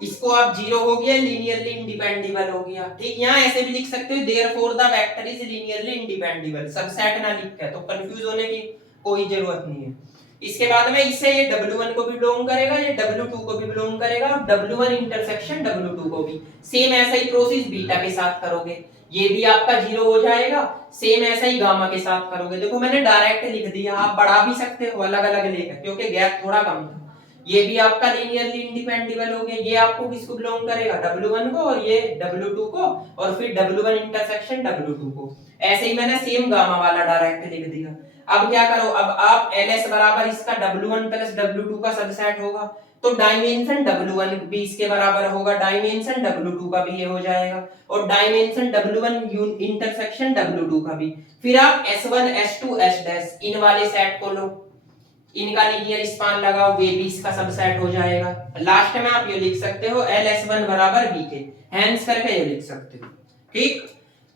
इसको आप जीरो हो गया, लीनियरली इंडिपेंडेबल हो गया, ठीक। यहाँ ऐसे भी लिख सकते हो therefore the vector is linearly independable, subset ना लिख के, तो कंफ्यूज होने की कोई जरूरत नहीं है। इसके बाद में इसे ये W1 को भी बिलोंग करेगा, ये W2 को भी बिलोंग करेगा, W1 इंटरसेक्शन W2 को भी। सेम ऐसा ही प्रोसेस बीटा के साथ करोगे, ये भी आपका जीरो हो जाएगा, सेम ऐसा ही गामा के साथ करोगे। देखो मैंने डायरेक्ट लिख दिया, आप बढ़ा भी सकते हो अलग अलग लेकर, क्योंकि गैप थोड़ा कम था। ये भी आपका लीनियरली इंडिपेंडेबल हो गया, ये आपको किसको बिलोंग करेगा, W1 को, और ये W2 को, और फिर W1 इंटरसेक्शन W2 को। ऐसे ही मैंने सेम गामा वाला डायरेक्ट लिख दिया। अब क्या करो, अब आप LS बराबर इसका W1 प्लस W2 का सबसेट होगा, तो डायमेंशन W1 भी इसके बराबर होगा, डायमेंशन W2 का भी ये हो जाएगा, और डायमेंशन W1 इंटरसेक्शन W2 का भी। फिर आप S1 S2 S' इन वाले सेट को लो, इनका लीनियर स्पान लगाओ, वे भी इसका सबसेट हो जाएगा। लास्ट में आप ये लिख सकते हो LS1 बराबर BK, हेंस करके ये लिख सकते हो। ठीक,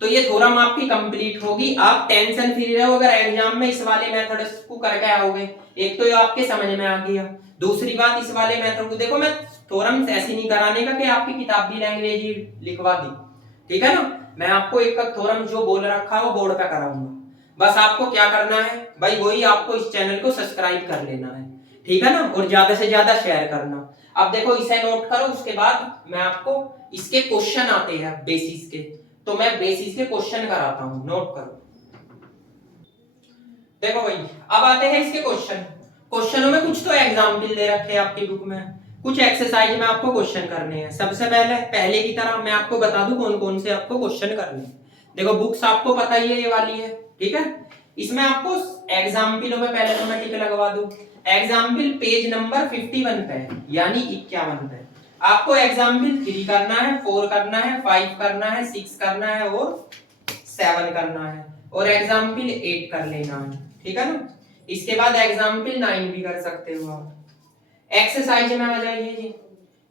तो ये थ्योरम आपकी कंप्लीट होगी। आप टेंशन फ्री रहो अगर एग्जाम में इस वाले मेथड को करके आओगे। एक तो ये आपके समझ में आ गया, दूसरी बात इस वाले मेथड को देखो, मैं थ्योरम ऐसे नहीं कराने का कि आपकी किताब की लैंग्वेज ही लिखवा दी, ठीक है ना। मैं आपको एक थ्योरम जो बोल रखा हो बोर्ड पे कराऊंगा। बस आपको क्या करना है भाई, वही आपको इस चैनल को सब्सक्राइब कर लेना है, ठीक है ना, और ज्यादा से ज्यादा शेयर करना। अब देखो इसे नोट करो, उसके बाद मैं आपको इसके क्वेश्चन आते हैं बेसिस के, तो मैं बेसिस के क्वेश्चन कराता हूं, नोट करो। देखो भाई अब आते हैं इसके क्वेश्चन। क्वेश्चनों में कुछ तो एग्जाम्पल दे रखे हैं आपकी बुक में, कुछ एक्सरसाइज में आपको क्वेश्चन करने हैं। सबसे पहले की तरह मैं आपको बता दूं कौन कौन से आपको क्वेश्चन करने हैं। देखो बुक्स आपको पता ही है, ये वाली है, ठीक है। इसमें आपको एग्जाम्पलों में पहले तो मैं टिक लगवा दूं। एग्जाम्पल पेज नंबर 51 पे है, यानी 51 पे आपको एग्जाम्पल 3 करना है, 4 करना है, 5 करना है, 6 करना है और 7 करना है, और एग्जाम्पल 8 कर लेना है, ठीक है ना। इसके बाद एग्जाम्पल 9 भी कर सकते हो आप। एक्सरसाइज में आ जाइए जी।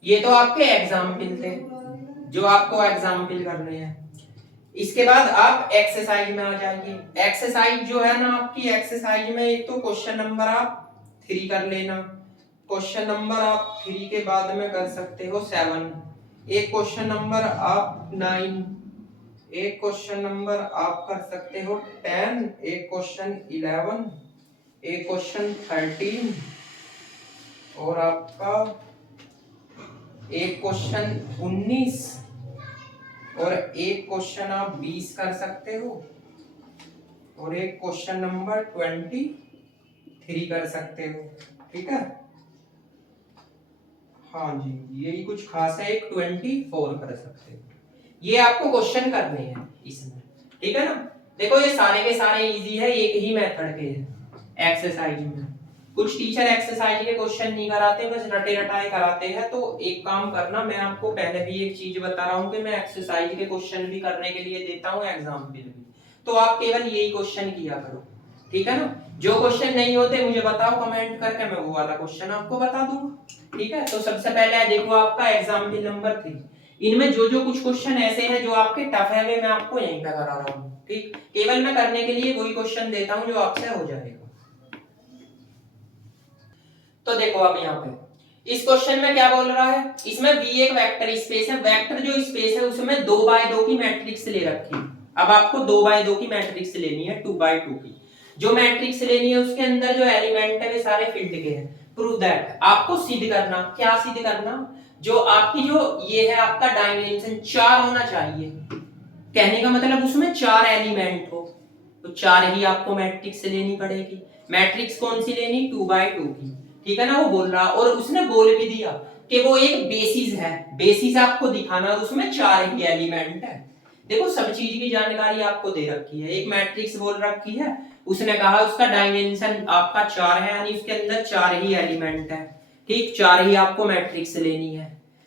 ये तो आपके एग्जाम्पल थे जो आपको एग्जाम्पल करने हैं। इसके बाद आप एक्सरसाइज में आ जाइए। एक्सरसाइज जो है ना आपकी, एक्सरसाइज में एक तो क्वेश्चन नंबर आप 3 कर लेना, क्वेश्चन नंबर आप 3 के बाद में कर सकते हो 7, एक क्वेश्चन नंबर आप 9, एक क्वेश्चन नंबर आप कर सकते हो 10, एक क्वेश्चन 11, एक क्वेश्चन 13 और आपका एक क्वेश्चन 19 और एक क्वेश्चन आप 20 कर सकते हो और एक क्वेश्चन नंबर 23 कर सकते हो, ठीक है। हाँ जी, यही कुछ खास है, एक 24 कर सकते हो। ये आपको क्वेश्चन करने हैं इसमें, ठीक है ना। देखो ये सारे के सारे इजी है, एक ही मेथड के हैं एक्सरसाइज में। कुछ टीचर एक्सरसाइज के क्वेश्चन नहीं कराते, बस रटे रटाए कराते हैं। तो एक काम करना, मैं आपको पहले भी एक चीज बता रहा हूँ कि मैं एक्सरसाइज के क्वेश्चन भी करने के लिए देता हूँ एग्जाम पे भी, तो आप केवल यही क्वेश्चन किया करो, ठीक है ना। जो क्वेश्चन नहीं होते मुझे बताओ कमेंट करके, मैं वो वाला क्वेश्चन आपको बता दूंगा, ठीक है। तो सबसे पहले देखो आपका एग्जाम्पल नंबर 3। इनमें जो जो कुछ क्वेश्चन ऐसे हैं जो आपके टफ है, वे मैं आपको यहीं पे करा रहा हूँ, ठीक। केवल मैं करने के लिए वही क्वेश्चन देता हूँ जो आपसे हो जाएगा। तो देखो अब यहाँ पे इस क्वेश्चन में क्या बोल रहा है, इसमें V एक वेक्टर स्पेस है। वेक्टर जो स्पेस है उसमें 2x2 की मैट्रिक्स ले रखी है। अब आपको 2x2 की मैट्रिक्स लेनी है, 2x2 की जो मैट्रिक्स लेनी है उसके अंदर जो एलिमेंट है वे सारे फील्ड के हैं। प्रूव दैट, आपको सिद्ध करना, क्या सिद्ध करना, जो आपकी जो ये है आपका डायमेंशन 4 होना चाहिए। कहने का मतलब उसमें 4 एलिमेंट हो, तो 4 ही आपको मैट्रिक्स लेनी पड़ेगी। मैट्रिक्स कौन सी लेनी, 2x2 की, ठीक है ना। वो बोल रहा, और उसने बोल भी दिया कि वो एक बेसिस है, बेसिस आपको दिखाना, और उसमें 4 ही एलिमेंट है। देखो सब चीज की जानकारी आपको दे रखी है। एक मैट्रिक्स बोल रखी है, उसने कहा उसका डायमेंशन आपका 4 है, यानी उसके अंदर 4 ही एलिमेंट है, ठीक। 4 ही आपको मैट्रिक्स लेनी है,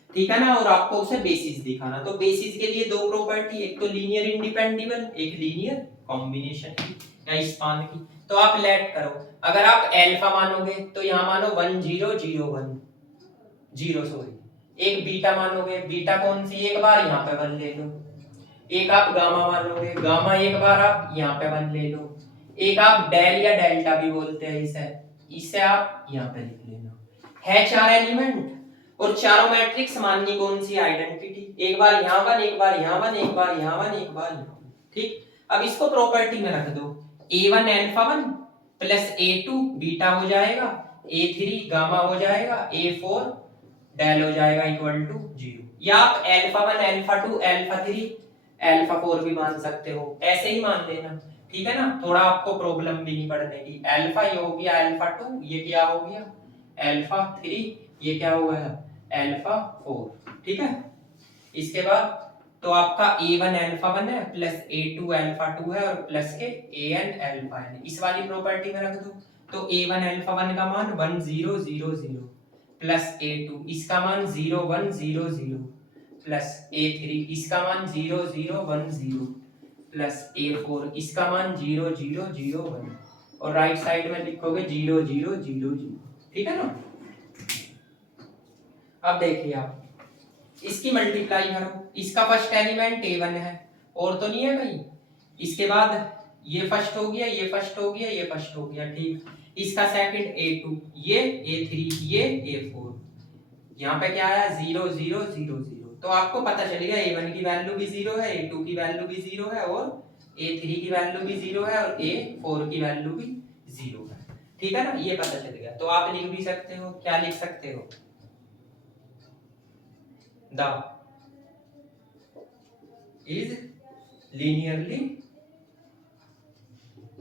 ठीक है ना, और आपको उसे बेसिस दिखाना। तो बेसिस के लिए 2 प्रॉपर्टी, एक तो लीनियर इंडिपेंडेबल, एक लीनियर कॉम्बिनेशन की या स्पान की। तो आप लेट करो, अगर आप अल्फा मानोगे तो यहाँ मानो 1 0 0 1 0 सॉरी, एक बीटा मानोगे, बीटा कौन सी, एक बार यहाँ पे 1 ले लो। एक आप गामा मानोगे, गामा एक बार आप यहाँ पे 1 ले लो। एक आप डेल या डेल्टा भी बोलते हैं इसे, इसे आप यहाँ पे लिख लेना। है 4 एलिमेंट और चारों मैट्रिक्स माननी कौन सी, आइडेंटिटी। एक बार यहाँ 1, एक बार यहाँ 1, एक बार यहाँ 1, एक बार यहाँ 1, ठीक। अब इसको प्रॉपर्टी में रख दो, A1 alpha 1 plus A2 beta हो जाएगा, A3 गामा हो जाएगा, A4 डेल हो जाएगा इक्वल टू 0। या आप अल्फा 1 अल्फा 2 अल्फा 3 अल्फा 4 भी मान सकते हो, ऐसे ही मान लेना, ठीक है ना। थोड़ा आपको प्रॉब्लम भी नहीं पड़ने की। अल्फा ये हो गया अल्फा 2, ये क्या हो गया अल्फा 3, ये क्या हुआ है अल्फा 4, ठीक है। इसके बाद तो आपका A1 अल्फा 1 है प्लस A2 अल्फा 2 है और प्लस के AN अल्फा n, इस वाली प्रॉपर्टी में रख दो। तो A1 अल्फा 1 का मान 1 0 0 0 प्लस A2 इसका मान 0 1 0 0 प्लस A3 इसका मान 0 0 1 0 प्लस A4 इसका मान 0 0 0 1 और राइट साइड में लिखोगे 0 0 0 0। ठीक है ना। अब देखिए आप इसकी मल्टीप्लाई करो, इसका फर्स्ट एलिमेंट A1 है और तो नहीं है कहीं, इसके बाद ये फर्स्ट हो गया, ये फर्स्ट हो गया, ये फर्स्ट हो गया, ठीक। इसका सेकंड A2, ये A3, ये A4, यहाँ पे क्या आया 0 0 0 0। तो आपको पता चलेगा A1 की वैल्यू भी 0 है, A2 की वैल्यू भी 0 है और A3 की वैल्यू भी 0 है और A4 की वैल्यू भी 0 है। ठीक है ना, ये पता चल गया। तो आप लिख भी सकते हो, क्या लिख सकते हो, द इज लीनियरली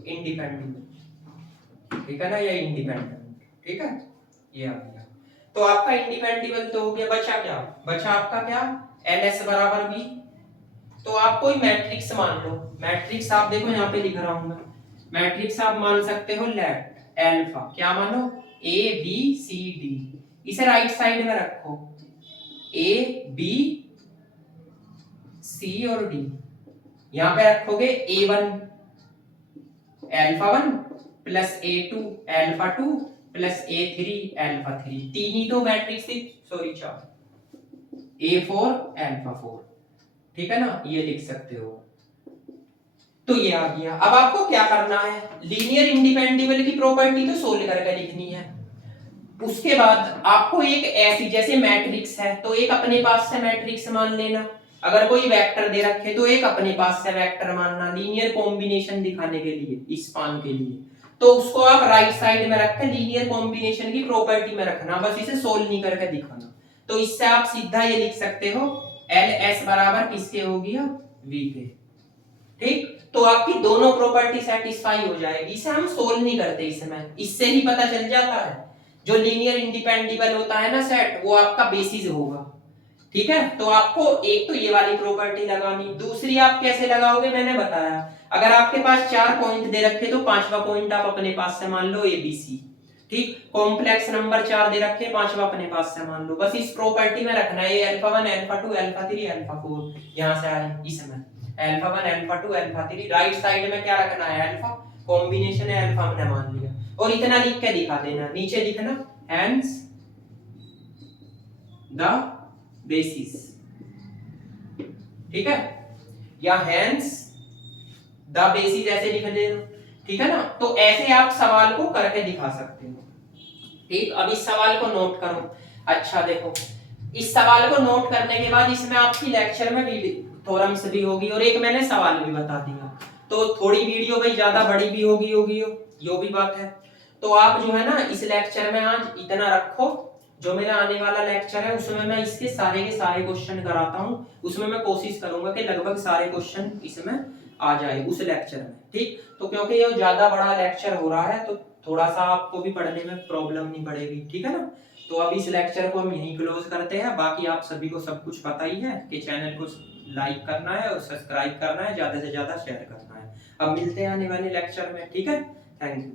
इंडिपेंडेंट। ठीक है ना, ये इंडिपेंडेंट। ठीक है, ये आ गया। तो आपका इंडिपेंडेबल तो हो गया, बचा क्या, बचा आपका क्या, LS बराबर B। तो आप कोई मैट्रिक्स मान लो, मैट्रिक्स आप देखो यहाँ पे लिख रहा हूं मैं, मैट्रिक्स आप मान सकते हो लेफ्ट अल्फा, क्या मानो A B C D, इसे राइट साइड में रखो, A B C और D, यहाँ पे रखोगे A1 alpha 1 plus A2 alpha 2 plus A3 alpha 3, तीन ही तो मैट्रिक्स थी, सॉरी 4, A4 अल्फा 4। ठीक है ना, ये लिख सकते हो। तो ये आ गया। अब आपको क्या करना है, लीनियर इंडिपेंडेबल की प्रॉपर्टी तो सोल्व करके लिखनी है। उसके बाद आपको एक ऐसी, जैसे मैट्रिक्स है तो एक अपने पास से मैट्रिक्स मान लेना, अगर कोई वेक्टर दे रखे तो एक अपने पास से वेक्टर मानना, लीनियर कॉम्बिनेशन दिखाने के लिए, इस स्पान के लिए। तो उसको आप राइट साइड में रख के लीनियर कॉम्बिनेशन की प्रॉपर्टी में रखना, बस इसे सोल्व नहीं करके दिखाना। तो इससे आप सीधा ये लिख सकते हो LS बराबर किसके हो गया, V के। ठीक, तो आपकी दोनों प्रॉपर्टी सेटिस्फाई हो जाएगी। इसे हम सोल्व नहीं करते, इसमें इससे ही पता चल जाता है जो लीनियर इंडिपेंडेबल होता है ना सेट, वो आपका बेसिस होगा। ठीक है, तो आपको एक तो ये वाली प्रॉपर्टी लगानी, दूसरी आप कैसे लगाओगे मैंने बताया, अगर आपके पास 4 पॉइंट दे रखे तो पांचवा पॉइंट आप अपने पास से मान लो ABC। ठीक, कॉम्प्लेक्स नंबर 4 दे रखे, पांचवा अपने पास से मान लो, बस इस प्रॉपर्टी में रखना है, अल्फा 1 अल्फा 2 अल्फा 3 अल्फा 4, यहां से आए इसमें alpha 1 alpha 2 alpha 3, right side में क्या रखना है, अल्फा, कॉम्बिनेशन है अल्फा हमने मान लिया, और इतना लिख के दिखा देना, नीचे लिखना हेंस द बेसिस। ठीक है, या हेंस द बेसिस ऐसे लिख देना। ठीक है ना, तो ऐसे आप सवाल को करके दिखा सकते हो। ठीक, अब इस सवाल को नोट करो। अच्छा देखो, इस सवाल को नोट करने के बाद इसमें आपकी लेक्चर में भी थ्योरम्स भी होगी और एक मैंने सवाल भी बता दिया, तो थोड़ी वीडियो भाई ज्यादा बड़ी भी होगी यो भी बात है। तो आप जो है ना इस लेक्चर में आज इतना रखो, जो मेरा आने वाला लेक्चर है उसमें मैं इसके सारे के सारे क्वेश्चन कराता हूँ, उसमें मैं कोशिश करूंगा कि लगभग सारे क्वेश्चन इसमें आ जाए उस लेक्चर में। ठीक, तो क्योंकि ये ज्यादा बड़ा लेक्चर हो रहा है तो थोड़ा सा आपको भी पढ़ने में प्रॉब्लम नहीं पड़ेगी। ठीक है ना, तो अब इस लेक्चर को हम यहीं क्लोज करते हैं। बाकी आप सभी को सब कुछ पता ही है कि चैनल को लाइक करना है और सब्सक्राइब करना है, ज्यादा से ज्यादा शेयर करना है। अब मिलते हैं आने वाले लेक्चर में। ठीक है, थैंक यू।